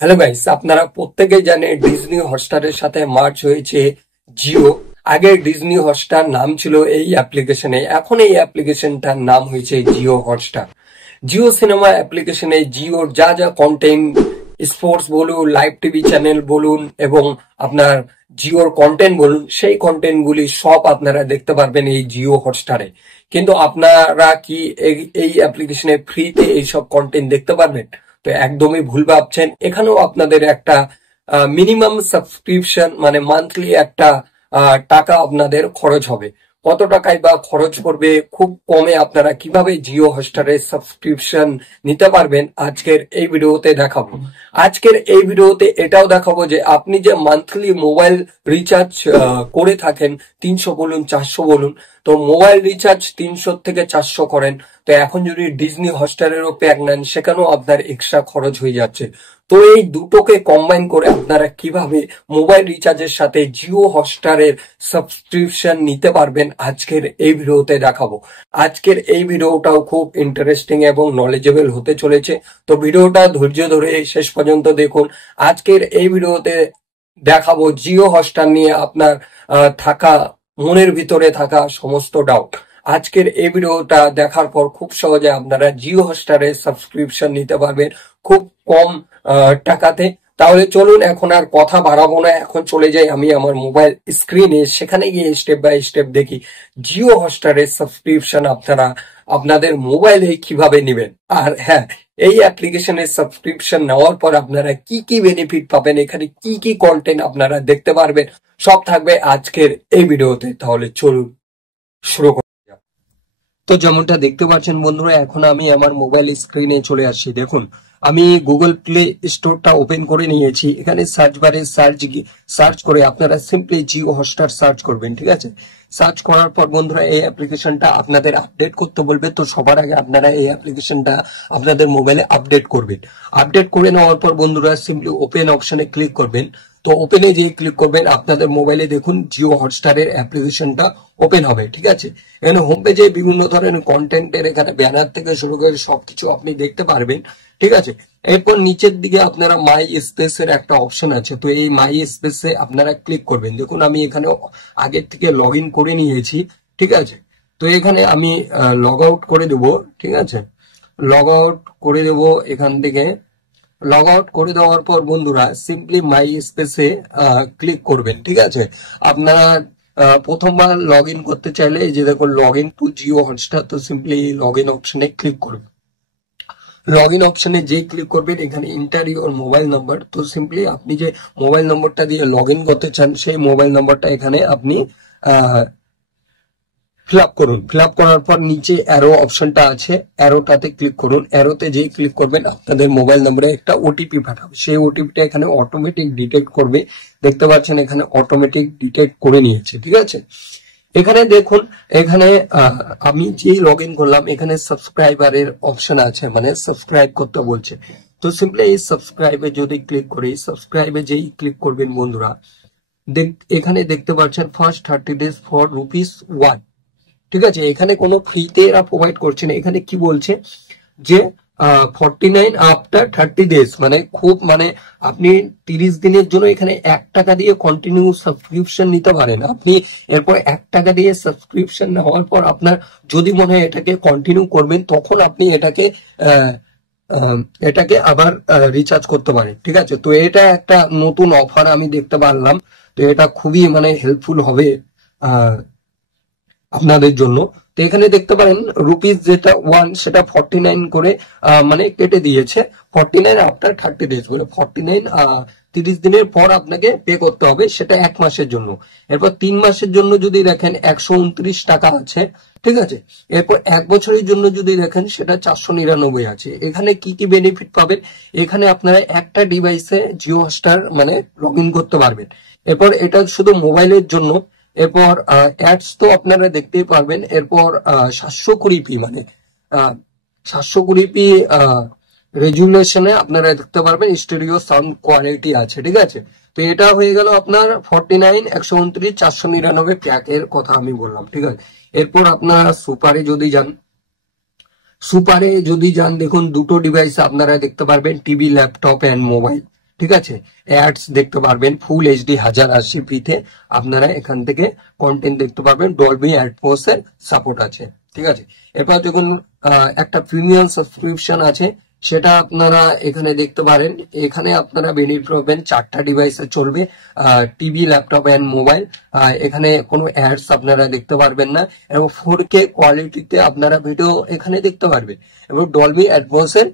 Hello guys, আপনারা প্রত্যেকেই জানেন ডিজনি হটস্টারের সাথে মার্চ হয়েছে জিও। আগে ডিজনি হটস্টার নাম ছিল এই অ্যাপ্লিকেশনে, এখন এই অ্যাপ্লিকেশনটার নাম হয়েছে জিও হটস্টার। জিও সিনেমা অ্যাপ্লিকেশনে জিওর যা যা কন্টেন্ট, স্পোর্টস বলুন, লাইভ টিভি চ্যানেল বলুন এবং আপনার জিওর কন্টেন্ট বলুন, সেই কন্টেন্টগুলি সব আপনারা দেখতে পারবেন এই জিও হটস্টারে। কিন্তু আপনারা কি এই অ্যাপ্লিকেশনে ফ্রিতে এইসব কন্টেন্ট দেখতে পারবেন? তো একদমই ভুল ভাবছেন। এখানেও আপনাদের একটা মিনিমাম সাবস্ক্রিপশন মানে মান্থলি একটা টাকা আপনাদের খরচ হবে। কত টাকায় বা খরচ পড়বে, খুব কমে আপনারা কিভাবে জিও হটস্টারের সাবস্ক্রিপশন নিতে পারবেন আজকের এই ভিডিওতে দেখাবো। আজকের এই ভিডিওতে এটাও দেখাবো যে আপনি যে মান্থলি মোবাইল রিচার্জ করে থাকেন, 300 বলুন 400 বলুন, তো মোবাইল রিচার্জ 300 থেকে 400 করেন, তো এখন যদি ডিজনি হটস্টারেরও প্যাক নেন সেখানেও আপনার এক্সট্রা খরচ হয়ে যাচ্ছে। তো এই দুটোকে কম্বাইন করে আপনারা কিভাবে মোবাইল রিচার্জের সাথে জিও হটস্টারের সাবস্ক্রিপশন নিতে পারবেন আজকের এই ভিডিওতে দেখাবো। আজকের এই ভিডিওটাও খুব ইন্টারেস্টিং এবং নলেজেবল হতে চলেছে, তো ভিডিওটা ধৈর্য ধরে শেষ পর্যন্ত দেখুন। আজকের এই ভিডিওতে দেখাবো জিও হটস্টার নিয়ে আপনার থাকা মনের ভিতরে থাকা সমস্ত ডাউট। আজকের এই ভিডিওটা দেখার পর খুব সহজে আপনারা জিও হটস্টারের সাবস্ক্রিপশন নিতে পারবেন খুব কম টাকাতে। তাহলে চলুন, এখন আর কথা বাড়াবো না, এখন চলে যাই আমি আমার মোবাইল স্ক্রিনে, সেখানে গিয়ে স্টেপ বাই স্টেপ দেখি জিও হটস্টারের সাবস্ক্রিপশন আপনারা আপনাদের মোবাইলে কিভাবে নেবেন। আর হ্যাঁ, এই অ্যাপ্লিকেশনের সাবস্ক্রিপশন নেওয়ার পর আপনারা কি কি বেনিফিট পাবেন, এখানে কি কি কন্টেন্ট আপনারা দেখতে পারবেন, সব থাকবে আজকের এই ভিডিওতে। তাহলে চলুন শুরু করা যাক। তো যেমনটা দেখতে পাচ্ছেন বন্ধুরা, এখন আমি আমার মোবাইল স্ক্রিনে চলে আসছি। দেখুন, আমি গুগল প্লে স্টোরটা ওপেন করে নিয়েছি। এখানে সার্চ বারে সার্চ করে আপনারা সিম্পলি জিও হটস্টার সার্চ করবেন, ঠিক আছে? সার্চ করার পর বন্ধুরা এই অ্যাপ্লিকেশনটা আপনাদের আপডেট করতে বলবে, তো সবার আগে আপনারা এই অ্যাপ্লিকেশনটা আপনাদের মোবাইলে আপডেট করবেন। আপডেট করে নেওয়ার পর বন্ধুরা সিম্পলি ওপেন অপশনে ক্লিক করবেন। তো ওপেনে যে ক্লিক করবেন আপনাদের মোবাইলে দেখুন জিও হটস্টারের অ্যাপ্লিকেশনটা ওপেন হবে, ঠিক আছে? এখানে হোম পেজে বিভিন্ন ধরনের কন্টেন্টের এখানে ব্যানার থেকে শুরু করে সবকিছু আপনি দেখতে পারবেন, ঠিক আছে? এরপর নিচের দিকে আপনারা মাই স্পেস এর একটা অপশন আছে, তো এই মাই স্পেসে আপনারা ক্লিক করবেন। দেখুন আমি এখানে আগের থেকে লগ ইন করে নিয়েছি, ঠিক আছে? তো এখানে আমি লগ আউট করে দেবো, ঠিক আছে? লগ আউট করে দেবো এখান থেকে। লগ আউট করে দেওয়ার পর বন্ধুরা সিম্পলি মাই স্পেসে ক্লিক করবেন, ঠিক আছে? আপনারা প্রথমবার লগ ইন করতে চাইলে এই যে দেখুন log in to Jio Hotstar, তো সিম্পলি লগ ইন অপশনে ক্লিক করবেন। লগ ইন অপশনে যে ক্লিক করবেন এখানে ইন্টার ইউর মোবাইল নাম্বার, তো সিম্পলি আপনি যে মোবাইল নম্বরটা দিয়ে লগ ইন করতে চান সেই মোবাইল নম্বরটা এখানে আপনি ফিল আপ করুন। ফিল আপ করার পর নিচে অ্যারো অপশনটা আছে, অ্যারোটাতে ক্লিক করুন। অ্যারোতে যেই ক্লিক করবেন আপনাদের মোবাইল নম্বরে একটা ওটিপি পাঠাবে, সেই ওটিপিটা এখানে অটোমেটিক ডিটেক্ট করবে। দেখতে পাচ্ছেন এখানে অটোমেটিক ডিটেক্ট করে নিয়েছে, ঠিক আছে? এখানে দেখুন, এখানে আমি যেই লগ ইন করলাম এখানে সাবস্ক্রাইবারের অপশন আছে, মানে সাবস্ক্রাইব করতে বলছে। তো সিম্পলি এই সাবস্ক্রাইবে যদি ক্লিক করি, সাবস্ক্রাইবে যেই ক্লিক করবেন বন্ধুরা এখানে দেখতে পাচ্ছেন ফার্স্ট 30 days ফর ₹1, ঠিক আছে? এখানে কোনো ফ্রিতে এরা প্রোভাইড করছে না। এখানে কি বলছে যে 49 আফটার 30 days, মানে খুব মানে আপনি 30 দিনের জন্য এখানে 1 টাকা দিয়ে কন্টিনিউ সাবস্ক্রিপশন নিতে পারেন। আপনি এরপর 1 টাকা দিয়ে সাবস্ক্রিপশন নেওয়ার পর আপনার যদি মনে হয় এটাকে কন্টিনিউ করবেন তখন আপনি এটাকে আবার রিচার্জ করতে পারেন, ঠিক আছে? তো এটা একটা নতুন অফার আমি দেখতে পারলাম, তো এটা খুবই মানে হেল্পফুল হবে আপনাদের জন্য। তো এখানে দেখতে পারেন রুপিস যেটা 1 সেটা 49 করে মানে কেটে দিয়েছে। 49 আফটার 30 days বলে 49 30 দিনের পর আপনাকে পে করতে হবে, সেটা 1 মাসের জন্য। এরপর 3 মাসের জন্য যদি দেখেন 129 টাকা আছে, ঠিক আছে? এরপর 1 বছরের জন্য যদি দেখেন সেটা 499 আছে। এখানে কি কি বেনিফিট পাবেন, এখানে আপনারা একটা ডিভাইসে জিও হটস্টার মানে লগ ইন করতে পারবেন। এরপর এটা শুধু মোবাইলের জন্য। এরপর অ্যাডস তো আপনারা দেখতেই পারবেন। এরপর 720p মানে 720p রেজুলেশনে আপনারা দেখতে পারবেন, স্টুডিও সাউন্ড কোয়ালিটি আছে, ঠিক আছে? তো এটা হয়ে গেল আপনার 49, 129, 499 প্যাকের কথা আমি বললাম, ঠিক আছে? এরপর আপনারা সুপারে যদি যান দেখুন দুটো ডিভাইস আপনারা দেখতে পারবেন, টিভি, ল্যাপটপ এন্ড মোবাইল, ঠিক আছে, অ্যাডস দেখতে পারবেন ফুল এইচডি 1080p আপনারা এখান থেকে কন্টেন্ট দেখতে পারবেন, ডলবি অ্যাটমস এর সাপোর্ট আছে। ঠিক আছে, এরপর দেখুন একটা প্রিমিয়াম সাবস্ক্রিপশন আছে, সেটা আপনারা এখানে দেখতে পারেন। এখানে আপনারা বেনিফিট পাবেন, 4টা ডিভাইসে চলবে, টিভি, ল্যাপটপ এন্ড মোবাইল। এখানে কোনো অ্যাডস আপনারা দেখতে পারবেন না, এবং 4K কোয়ালিটিতে আপনারা ভিডিও এখানে দেখতে পারবেন, এবং ডলবি অ্যাটমস এর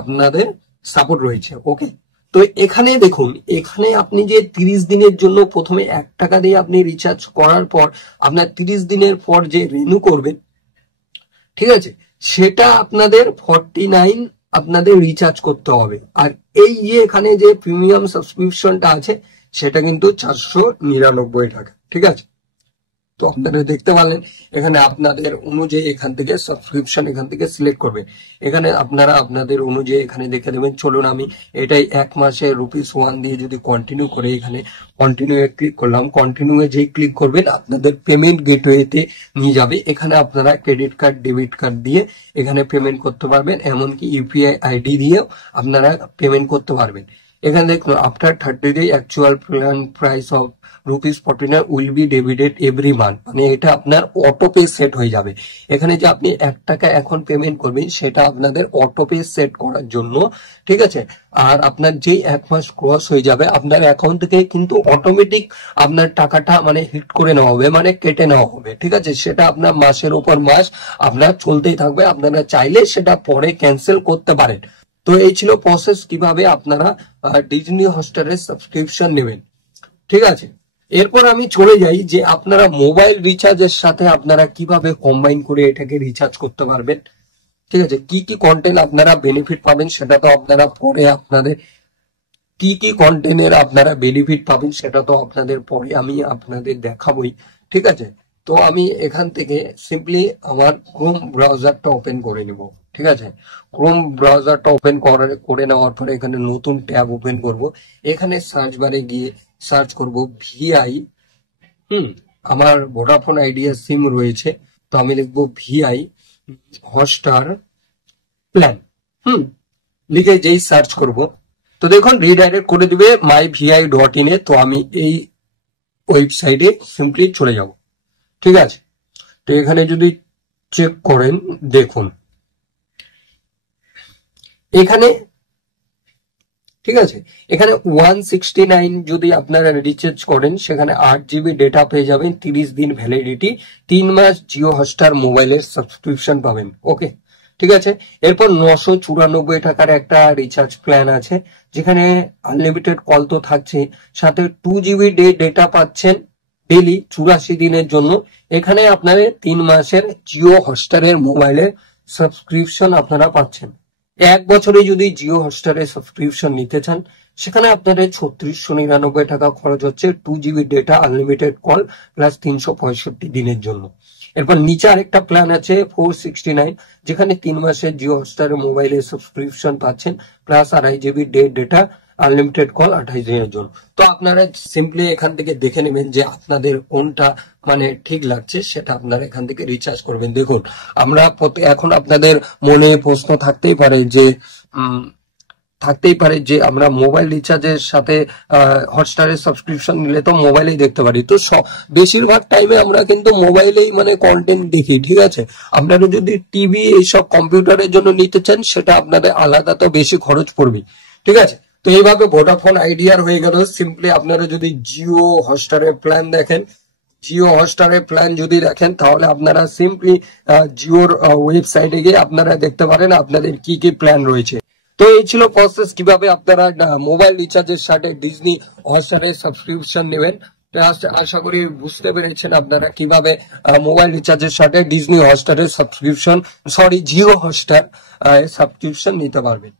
আপনাদের সাপোর্ট রয়েছে। ওকে, তো এখানে দেখুন, এখানে আপনি যে 30 দিনের জন্য প্রথমে 1 টাকা দিয়ে আপনি রিচার্জ করার পর আপনার 30 দিনের পর যে রিনিউ করবেন, ঠিক আছে, সেটা আপনাদের 49 আপনাদের রিচার্জ করতে হবে। আর এই যে এখানে যে প্রিমিয়াম সাবস্ক্রিপশনটা আছে সেটা কিন্তু 499 টাকা। ঠিক আছে, তো আপনারা দেখতে পারলেন এখানে আপনাদের অনুযায়ী এখান থেকে সাবস্ক্রিপশন এখান থেকে সিলেক্ট করবেন। এখানে আপনারা আপনাদের অনুযায়ী এখানে দেখে দেবেন। চলুন আমি এটাই 1 মাসে ₹1 দিয়ে যদি কন্টিনিউ করে এখানে কন্টিনিউ এ ক্লিক করলাম, কন্টিনিউ এ যেই ক্লিক করবেন আপনাদের পেমেন্ট গেটওয়েতে নিয়ে যাবে। এখানে আপনারা ক্রেডিট কার্ড, ডেবিট কার্ড দিয়ে এখানে পেমেন্ট করতে পারবেন, এমনকি ইউপিআই আইডি দিয়েও আপনারা পেমেন্ট করতে পারবেন। এখানে দেখুন, after 30 day actual plan price of ₹49 will be debited every month, মানে এটা আপনার অটো পে সেট হয়ে যাবে। এখানে যে আপনি 1 টাকা এখন পেমেন্ট করবেন সেটা আপনাদের অটো পে সেট করার জন্য। ঠিক আছে, আর আপনার যেই 1 মাস ক্রস হয়ে যাবে আপনার অ্যাকাউন্ট থেকে কিন্তু অটোমেটিক আপনার টাকাটা মানে হিট করে নেওয়া হবে, মানে কেটে নেওয়া হবে। ঠিক আছে, সেটা আপনার মাসের উপর মাস আপনার চলতেই থাকবে, আপনারা চাইলে সেটা পরে ক্যান্সেল করতে পারেন। তো এই ছিল প্রসেস কিভাবে আপনারা ডিজনি হটস্টারের সাবস্ক্রিপশন নেবেন। ঠিক আছে, এরপর আমি চলে যাই যে আপনারা মোবাইল রিচার্জের সাথে আপনারা কিভাবে কম্বাইন করে এটাকে রিচার্জ করতে পারবেন। ঠিক আছে, কি কি কন্টেন্ট আপনারা বেনিফিট পাবেন সেটা তো আপনারা পরে আপনাদের কি কি কন্টেন্টের আপনারা বেনিফিট পাবেন সেটা তো আপনাদের পরে আমি আপনাদের দেখাবই। ঠিক আছে, তো আমি এখান থেকে সিম্পলি আমার ক্রোম ব্রাউজারটা ওপেন করে নেব। ঠিক আছে, ক্রোম ব্রাউজারটা ওপেন করে নেওয়ার পরে এখানে নতুন ট্যাব ওপেন করব। এখানে সার্চ বারে গিয়ে সার্চ করব ভিআই। আমার ভোডাফোন আইডিয়া সিম রয়েছে, তো আমি লিখবো ভিআই হটস্টার প্ল্যান। লিখে যেই সার্চ করব, তো দেখুন রিডাইরেক্ট করে দিবে myvi.in এ। তো আমি এই ওয়েবসাইটে সিম্পলি চলে যাব। ঠিক আছে, তো এখানে যদি চেক করেন দেখুন এখানে, ঠিক আছে, এখানে 169 যদি আপনারা রিচার্জ করেন সেখানে 8 GB ডেটা পেয়ে যাবেন, 30 দিন ভ্যালিডিটি, 3 মাস জিও হটস্টার মোবাইলের সাবস্ক্রিপশন পাবেন। ওকে, ঠিক আছে, এরপর 994 টাকার একটা রিচার্জ প্ল্যান আছে, যেখানে আনলিমিটেড কল তো থাকছে, সাথে 2 GB ডেটা পাচ্ছেন ডেলি 84 দিনের জন্য। এখানে আপনারা 3 মাসের জিও হটস্টারের মোবাইলের সাবস্ক্রিপশন আপনারা পাচ্ছেন। 1 বছরে যদি জিও হটস্টারের সাবস্ক্রিপশন নিতে চান সেখানে আপনাদের 3699 টাকা খরচ হচ্ছে, 2 GB data, unlimited call plus 365 দিনের জন্য। এরপর নিচে আরেকটা প্ল্যান আছে 469, যেখানে 3 মাসের জিও হটস্টারের মোবাইলের সাবস্ক্রিপশন পাচ্ছেন plus 2.5 GB data, unlimited call 28 দিনের জন্য। তো আপনারা সিম্পলি এখান থেকে দেখে নেবেন যে আপনাদের কোনটা মানে ঠিক লাগছে, সেটা আপনারা এখান থেকে রিচার্জ করবেন। দেখুন আমরা এখন আপনাদের মনে প্রশ্ন থাকতেই পারে যে আমরা মোবাইল রিচার্জের সাথে হটস্টারের সাবস্ক্রিপশন নিলে তো মোবাইলেই দেখতে পারি, তো বেশিরভাগ টাইমে আমরা কিন্তু মোবাইলেই মানে কন্টেন্ট দেখি। ঠিক আছে, আপনারা যদি টিভি এইসব কম্পিউটারের জন্য নিতে চান সেটা আপনাদের আলাদা তো বেশি খরচ পড়বে। ঠিক আছে, তো এইভাবে ভোডাফোন আইডিয়ার হয়ে গেল। সিম্পলি আপনারা যদি জিও হটস্টারের প্ল্যান দেখেন, জিও হটস্টারের প্ল্যান যদি দেখেন তাহলে আপনারা সিম্পলি জিওর ওয়েবসাইটে গিয়ে আপনারা দেখতে পারেন আপনাদের কি কি প্ল্যান রয়েছে। তো এই ছিল প্রসেস কিভাবে আপনারা মোবাইল রিচার্জের সাথে ডিজনি হটস্টারের সাবস্ক্রিপশন নেবেন। আশা করি বুঝতে পেরেছেন আপনারা কিভাবে মোবাইল রিচার্জের সাথে ডিজনি হটস্টারের জিও হটস্টার সাবস্ক্রিপশন নিতে পারবেন।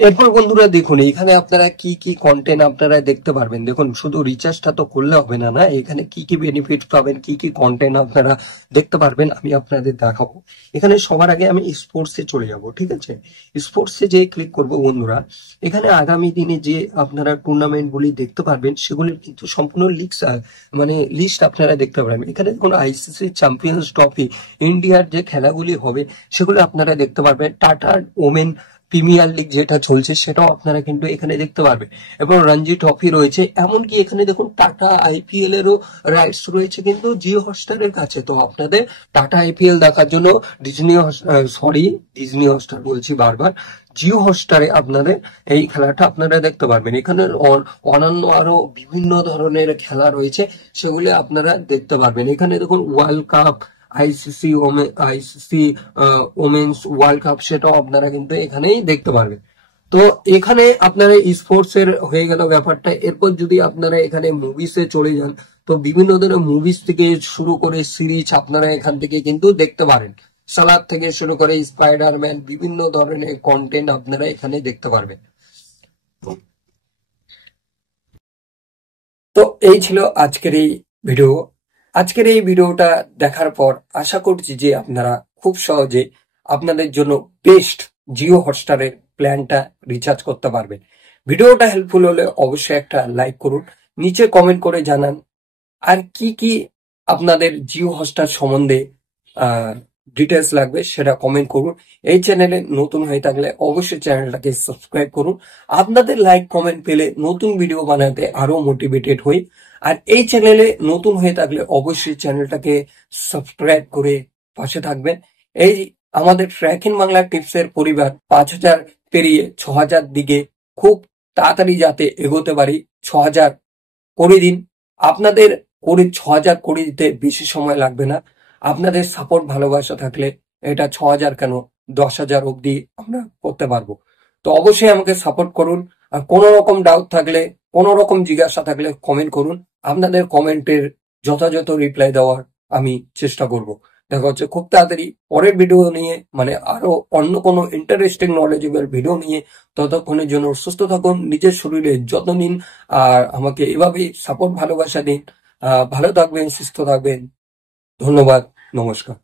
এরপর বন্ধুরা দেখুন এখানে আপনারা কি কি কন্টেন্ট আপনারা দেখতে পারবেন। দেখুন শুধু রিচার্জটা তো করলে হবে না, এখানে কি কি বেনিফিট পাবেন, কি কি কন্টেন্ট আপনারা দেখতে পারবেন আমি আপনাদের দেখাবো। এখানে সবার আগে আমি স্পোর্টসে চলে যাব। ঠিক আছে, স্পোর্টসে যে ক্লিক করব বন্ধুরা, এখানে আগামী দিনে যে আপনারা টুর্নামেন্ট গুলি দেখতে পারবেন সেগুলির কিন্তু সম্পূর্ণ লিস্ট আপনারা দেখতে পারবেন। এখানে কোনো আইসিসি চ্যাম্পিয়ন্স ট্রফি, ইন্ডিয়ার যে খেলাগুলি হবে সেগুলো আপনারা দেখতে পারবেন। টাটা ওমেন প্রিমিয়ার লিগ যেটা চলছে সেটাও আপনারা কিন্তু এখানে দেখতে পারবেন, এবং রঞ্জি ট্রফি রয়েছে। এমনকি এখানে দেখুন টাটা আইপিএল এরও রাইটস রয়েছে কিন্তু জিও হটস্টারের কাছে। তো আপনাদের টাটা আইপিএল দেখার জন্য ডিজনি হটস্টার বলছি বারবার, জিও হটস্টারে আপনাদের এই খেলাটা আপনারা দেখতে পারবেন। এখানে অন্যান্য আরো বিভিন্ন ধরনের খেলা রয়েছে, সেগুলি আপনারা দেখতে পারবেন। এখানে দেখুন world cup, ICC women's world cup, সেটাও আপনারা কিন্তু এখানেই দেখতে পারবেন। তো এখানে আপনারা স্পোর্টস এর হয়ে গেল ব্যাপারটা। এরপর যদি আপনারা এখানে মুভিসে চলে যান, তো বিভিন্ন ধরনের মুভিস থেকে শুরু করে সিরিজ আপনারা এখান থেকে কিন্তু দেখতে পারেন। সালাদ থেকে শুরু করে স্পাইডারম্যান, বিভিন্ন ধরনের কন্টেন্ট আপনারা এখানে দেখতে পারবেন। তো এই ছিল আজকের এই ভিডিও। আজকের এই ভিডিওটা দেখার পর আশা করছি যে আপনারা খুব সহজে আপনাদের জন্য বেস্ট জিও হটস্টারের প্ল্যানটা রিচার্জ করতে পারবেন। ভিডিওটা হেল্পফুল হলে অবশ্যই একটা লাইক করুন, নিচে কমেন্ট করে জানান আর কি কি আপনাদের জিও হটস্টার সম্বন্ধে ডিটেলস লাগবে সেটা কমেন্ট করুন। এই চ্যানেলে নতুন হয়ে থাকলে অবশ্যই চ্যানেলটাকে সাবস্ক্রাইব করুন। আপনাদের লাইক কমেন্ট পেলে নতুন ভিডিও বানাতে আরো মোটিভেটেড হই। আর এই চ্যানেলে নতুন হয়ে থাকলে অবশ্যই চ্যানেলটাকে সাবস্ক্রাইব করে পাশে থাকবেন। এই আমাদের ট্র্যাক ইন বাংলা টিপসের পরিবার 5,000 পেরিয়ে 6,000 দিকে খুব তাড়াতাড়ি যাতে এগোতে পারি। 6,000 করে দিন। আপনাদের 6,000 করে দিতে বেশি সময় লাগবে না। আপনাদের সাপোর্ট ভালোবাসা থাকলে এটা 6,000 কেন 10,000 অব্দি আমরা করতে পারবো। তো অবশ্যই আমাকে সাপোর্ট করুন। আর কোনো রকম ডাউট থাকলে, কোনো রকম জিজ্ঞাসা থাকলে কমেন্ট করুন। আপনাদের কমেন্টের যথাযথ রিপ্লাই দেওয়ার আমি চেষ্টা করব। দেখা হচ্ছে খুব তাড়াতাড়ি পরের ভিডিও নিয়ে, মানে আরো অন্য কোনো ইন্টারেস্টিং নলেজেবল ভিডিও নিয়ে। ততক্ষণের জন্য সুস্থ থাকুন, নিজের শরীরের যত্ন নিন, আর আমাকে এভাবেই সাপোর্ট ভালোবাসা দিন। ভালো থাকবেন, সুস্থ থাকবেন। ধন্যবাদ, নমস্কার।